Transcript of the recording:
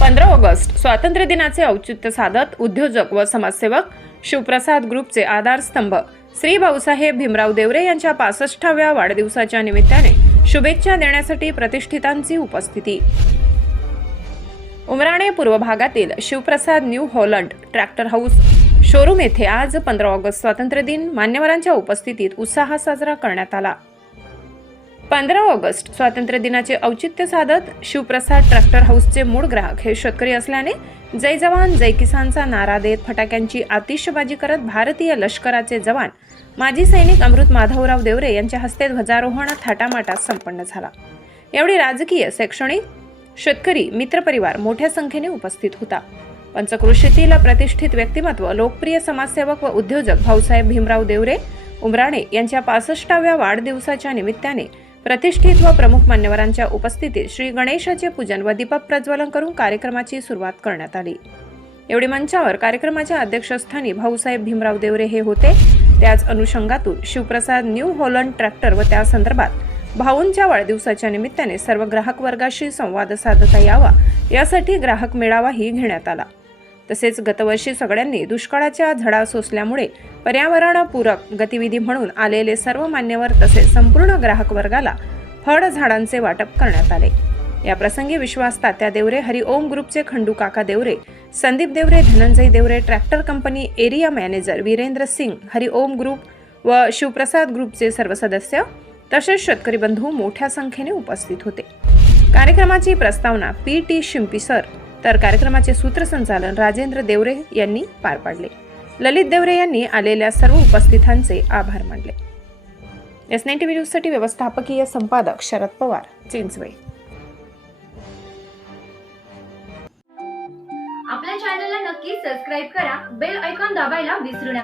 पंधरा ऑगस्ट स्वातंत्र्य दिनाचे औचित्य साधत उद्योजक व समाजसेवक शिवप्रसाद ग्रुपचे आधारस्तंभ. श्री भाऊसाहेब भीमराव देवरे यांच्या पासष्टाव्या वाढदिवसाच्या निमित्ताने शुभेच्छा देण्यासाठी प्रतिष्ठितांची उपस्थिती. उमराणे पूर्व भागातील Shivprasad new Holland tractor house showroom येथे आज पंधरा ऑगस्ट स्वातंत्र्य दिन मान्यवरांच्या उपस्थितीत उत्साहात साजरा करण्यात आला. पंधरा ऑगस्ट स्वातंत्र्य दिनाचे औचित्य साधत शिवप्रसाद ट्रॅक्टर हाऊसचे मूळ ग्राहक हे शेतकरी असल्याने जय जवान जय किसानचा नारा देत फटाक्यांची आतिषबाजी करत भारतीय लष्कराचे जवान माजी सैनिक अमृत माधवराव देवरे यांच्या हस्ते ध्वजारोहण थाटामाटात संपन्न झाला. यावेळी राजकीय शैक्षणिक शेतकरी मित्रपरिवार मोठ्या संख्येने उपस्थित होता. पंचकृषीतील प्रतिष्ठित व्यक्तिमत्व लोकप्रिय समाजसेवक व उद्योजक भाऊसाहेब भीमराव देवरे उमराणे यांच्या पासष्टाव्या वाढदिवसाच्या निमित्ताने प्रतिष्ठित व प्रमुख मान्यवरांच्या उपस्थितीत श्री गणेशाचे पूजन व दीपक प्रज्वलन करून कार्यक्रमाची सुरुवात करण्यात आली. एवढी मंचावर कार्यक्रमाच्या अध्यक्षस्थानी भाऊसाहेब भीमराव देवरे हे होते. त्याच अनुषंगातून शिवप्रसाद न्यू हॉलंड ट्रॅक्टर व त्या संदर्भात भाऊंच्या वाढदिवसाच्या निमित्ताने सर्व ग्राहक वर्गाशी संवाद साधता यावा. यासाठी ग्राहक मेळावाही घेण्यात आला. तसेच गतवर्षी सगळ्यांनी दुष्काळाच्या झडा सोसल्यामुळे पर्यावरणपूरक गतिविधी म्हणून आलेले सर्व मान्यवर तसेच संपूर्ण ग्राहक वर्गाला फळ झाडांचे वाटप करण्यात आले. या प्रसंगी विश्वास तात्या देवरे हरिओम ग्रुपचे खंडू काका Deore Sandeep Deore Dhananjay Deore tractor company area manager Virendra Singh Hariom group व शिवप्रसाद ग्रुपचे सर्व सदस्य तसेच शेतकरी बंधू मोठ्या संख्येने उपस्थित होते. कार्यक्रमाची प्रस्तावना पी टी शिंपी सर तर कार्यक्रमाचे सूत्रसंचालन राजेंद्र देवरे यांनी पार पाडले. ललित देवरे यांनी आलेल्या सर्व उपस्थितांचे आभार मानले. एस नाईन्टी न्यूजसाठी व्यवस्थापकीय संपादक शरद पवार चिंचवे आपल्या चॅनलला नक्की सबस्क्राईब करा बेल ऐकॉन दाबायला विसरू नका.